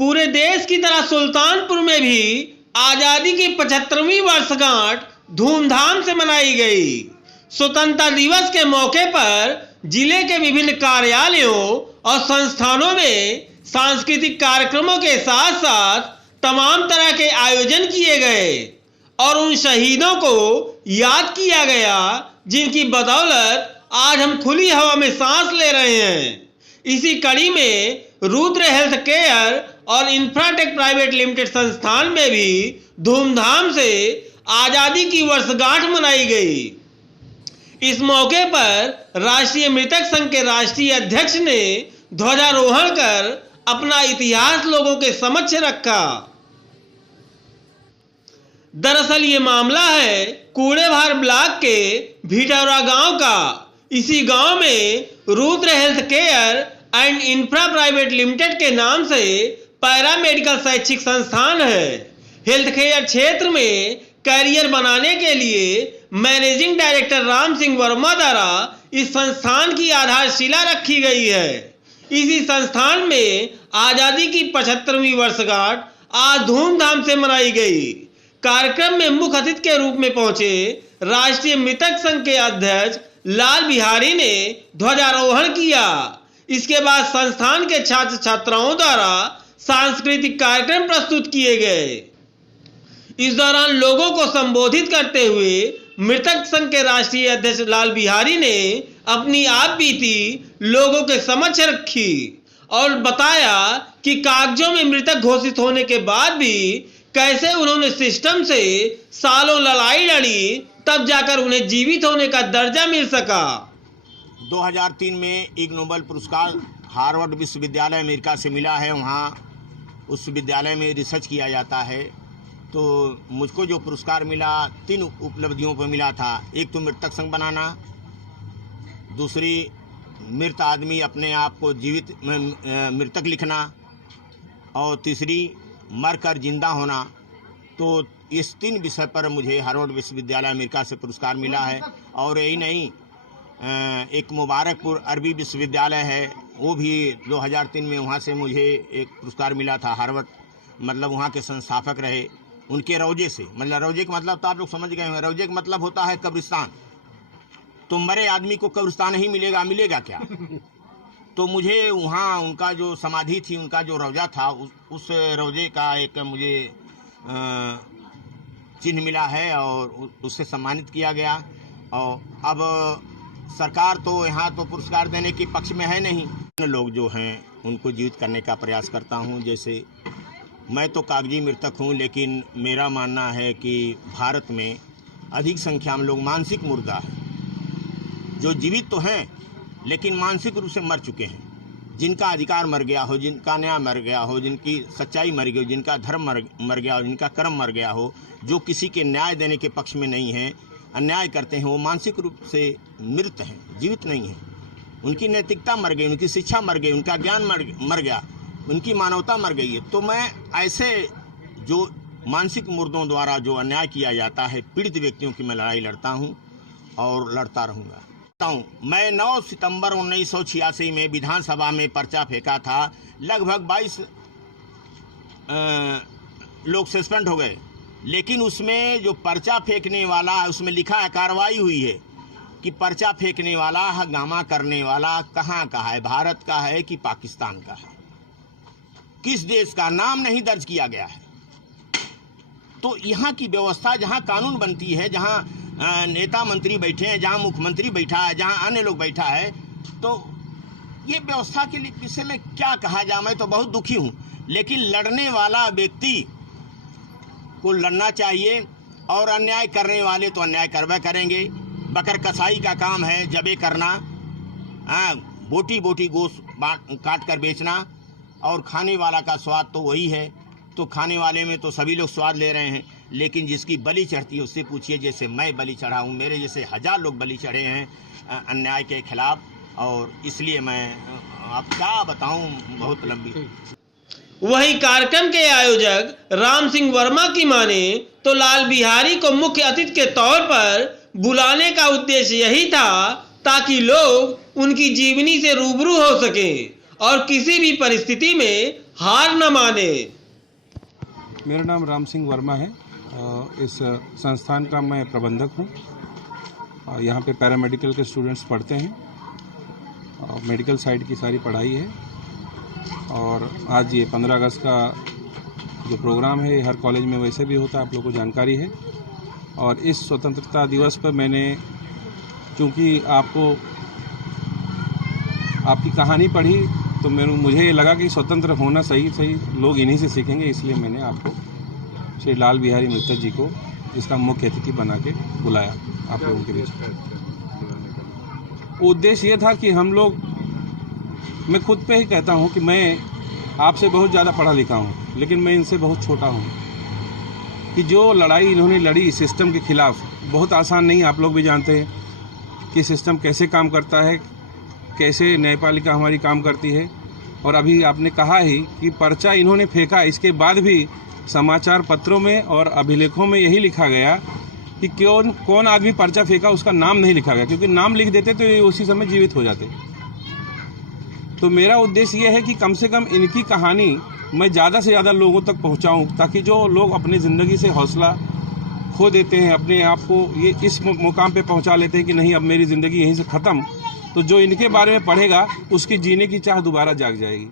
पूरे देश की तरह सुल्तानपुर में भी आजादी की 75वीं वर्षगांठ धूमधाम से मनाई गई। स्वतंत्रता दिवस के मौके पर जिले के विभिन्न कार्यालयों और संस्थानों में सांस्कृतिक कार्यक्रमों के साथ साथ तमाम तरह के आयोजन किए गए और उन शहीदों को याद किया गया जिनकी बदौलत आज हम खुली हवा में सांस ले रहे हैं। इसी कड़ी में रुद्र हेल्थ केयर और इंफ्राटेक प्राइवेट लिमिटेड संस्थान में भी धूमधाम से आजादी की वर्षगांठ मनाई गई। इस मौके पर राष्ट्रीय मृतक संघ के राष्ट्रीय अध्यक्ष ने ध्वजारोहण कर अपना इतिहास लोगों के समक्ष रखा। दरअसल ये मामला है कूड़ेभार ब्लॉक के भीटौरा गांव का। इसी गांव में Rudra health care and infra private limited के नाम से पैरा मेडिकल शैक्षिक संस्थान है। हेल्थ केयर क्षेत्र में कैरियर बनाने के लिए मैनेजिंग डायरेक्टर राम सिंह वर्मा द्वारा इस संस्थान की आधारशिला रखी गई है। इसी संस्थान में आजादी की 75वीं वर्षगांठ आज धूमधाम से मनाई गई। कार्यक्रम में मुख्य अतिथि के रूप में पहुंचे राष्ट्रीय मृतक संघ के अध्यक्ष लाल बिहारी ने ध्वजारोहण किया। इसके बाद संस्थान के छात्र छात्राओं द्वारा सांस्कृतिक कार्यक्रम प्रस्तुत किए गए। इस दौरान लोगों को संबोधित करते हुए मृतक संघ के राष्ट्रीय अध्यक्ष लाल बिहारी ने अपनी आप बीती लोगों के समक्ष रखी और बताया कि कागजों में मृतक घोषित होने के बाद भी कैसे उन्होंने सिस्टम से सालों लड़ाई लड़ी, तब जाकर उन्हें जीवित होने का दर्जा मिल सका। 2003 में इग नोबेल पुरस्कार हार्वर्ड विश्वविद्यालय अमेरिका से मिला है। वहाँ उस विद्यालय में रिसर्च किया जाता है। तो मुझको जो पुरस्कार मिला 3 उपलब्धियों पर मिला था। एक तो मृतक संघ बनाना, दूसरी मृत आदमी अपने आप को जीवित मृतक लिखना, और तीसरी मरकर जिंदा होना। तो इस 3 विषय पर मुझे हार्वर्ड विश्वविद्यालय अमेरिका से पुरस्कार मिला है। और यही नहीं, एक मुबारकपुर अरबी विश्वविद्यालय है, वो भी 2003 में वहाँ से मुझे एक पुरस्कार मिला था। हार्वर्ड मतलब वहाँ के संस्थापक रहे, उनके रौजे से। मतलब रौजे का मतलब तो आप लोग समझ गए हैं। रौजे का मतलब होता है कब्रिस्तान। तो मरे आदमी को कब्रिस्तान ही मिलेगा, मिलेगा क्या? तो मुझे वहाँ उनका जो समाधि थी, उनका जो रौजा था, उस रौजे का एक मुझे चिन्ह मिला है और उससे सम्मानित किया गया। और अब सरकार तो यहाँ तो पुरस्कार देने के पक्ष में है नहीं। लोग जो हैं उनको जीवित करने का प्रयास करता हूँ। जैसे मैं तो कागजी मृतक हूँ, लेकिन मेरा मानना है कि भारत में अधिक संख्या में लोग मानसिक मुर्दा हैं, जो जीवित तो हैं लेकिन मानसिक रूप से मर चुके हैं। जिनका अधिकार मर गया हो, जिनका न्याय मर गया हो, जिनकी सच्चाई मर गई हो, जिनका धर्म मर गया हो, जिनका कर्म मर गया हो, जो किसी के न्याय देने के पक्ष में नहीं है, अन्याय करते हैं, वो मानसिक रूप से मृत हैं, जीवित नहीं हैं। उनकी नैतिकता मर गई, उनकी शिक्षा मर गई, उनका ज्ञान मर गया, उनकी मानवता मर गई है। तो मैं ऐसे जो मानसिक मुर्दों द्वारा जो अन्याय किया जाता है, पीड़ित व्यक्तियों की मैं लड़ाई लड़ता हूँ और लड़ता रहूँगा। मैं 9 सितंबर 1986 में विधानसभा में पर्चा फेंका था। लगभग 22 लोग सस्पेंड हो गए, लेकिन उसमें जो पर्चा फेंकने वाला है उसमें लिखा है, कार्रवाई हुई है कि पर्चा फेंकने वाला, हंगामा करने वाला कहाँ का है, भारत का है कि पाकिस्तान का है, किस देश का, नाम नहीं दर्ज किया गया है। तो यहाँ की व्यवस्था, जहाँ कानून बनती है, जहाँ नेता मंत्री बैठे हैं, जहाँ मुख्यमंत्री बैठा है, जहाँ अन्य लोग बैठा है, तो ये व्यवस्था के विषय में क्या कहा जाए। मैं तो बहुत दुखी हूँ, लेकिन लड़ने वाला व्यक्ति को लड़ना चाहिए और अन्याय करने वाले तो अन्याय करवा करेंगे। बकर कसाई का काम है जबे करना, बोटी बोटी गोश्त काट कर बेचना, और खाने वाला का स्वाद तो वही है। तो खाने वाले में तो सभी लोग स्वाद ले रहे हैं, लेकिन जिसकी बलि चढ़ती है उससे पूछिए। जैसे मैं बलि चढ़ा हूँ, मेरे जैसे 1000 लोग बलि चढ़े हैं अन्याय के खिलाफ, और इसलिए मैं आप क्या बताऊँ, बहुत लंबी। वहीं कार्यक्रम के आयोजक राम सिंह वर्मा की माने तो लाल बिहारी को मुख्य अतिथि के तौर पर बुलाने का उद्देश्य यही था ताकि लोग उनकी जीवनी से रूबरू हो सकें और किसी भी परिस्थिति में हार न माने। मेरा नाम राम सिंह वर्मा है। इस संस्थान का मैं प्रबंधक हूँ। यहाँ पे पैरामेडिकल के स्टूडेंट्स पढ़ते हैं। मेडिकल साइड की सारी पढ़ाई है और आज ये 15 अगस्त का जो प्रोग्राम है हर कॉलेज में वैसे भी होता है, आप लोगों को जानकारी है। और इस स्वतंत्रता दिवस पर मैंने चूँकि आपकी कहानी पढ़ी तो मुझे ये लगा कि स्वतंत्र होना सही लोग इन्हीं से सीखेंगे, इसलिए मैंने आपको श्री लाल बिहारी मित्तल जी को इसका मुख्य अतिथि बना के बुलाया आप लोगों के बीच। उद्देश्य ये था कि हम लोग, मैं खुद पे ही कहता हूँ कि मैं आपसे बहुत ज़्यादा पढ़ा लिखा हूँ, लेकिन मैं इनसे बहुत छोटा हूँ। कि जो लड़ाई इन्होंने लड़ी सिस्टम के खिलाफ बहुत आसान नहीं, आप लोग भी जानते हैं कि सिस्टम कैसे काम करता है, कैसे न्यायपालिका हमारी काम करती है। और अभी आपने कहा ही कि पर्चा इन्होंने फेंका, इसके बाद भी समाचार पत्रों में और अभिलेखों में यही लिखा गया कि कौन आदमी पर्चा फेंका, उसका नाम नहीं लिखा गया, क्योंकि नाम लिख देते तो ये उसी समय जीवित हो जाते। तो मेरा उद्देश्य ये है कि कम से कम इनकी कहानी मैं ज़्यादा से ज़्यादा लोगों तक पहुंचाऊं, ताकि जो लोग अपनी ज़िंदगी से हौसला खो देते हैं, अपने आप को ये इस मुकाम पे पहुंचा लेते हैं कि नहीं अब मेरी ज़िंदगी यहीं से ख़त्म, तो जो इनके बारे में पढ़ेगा उसकी जीने की चाह दोबारा जाग जाएगी।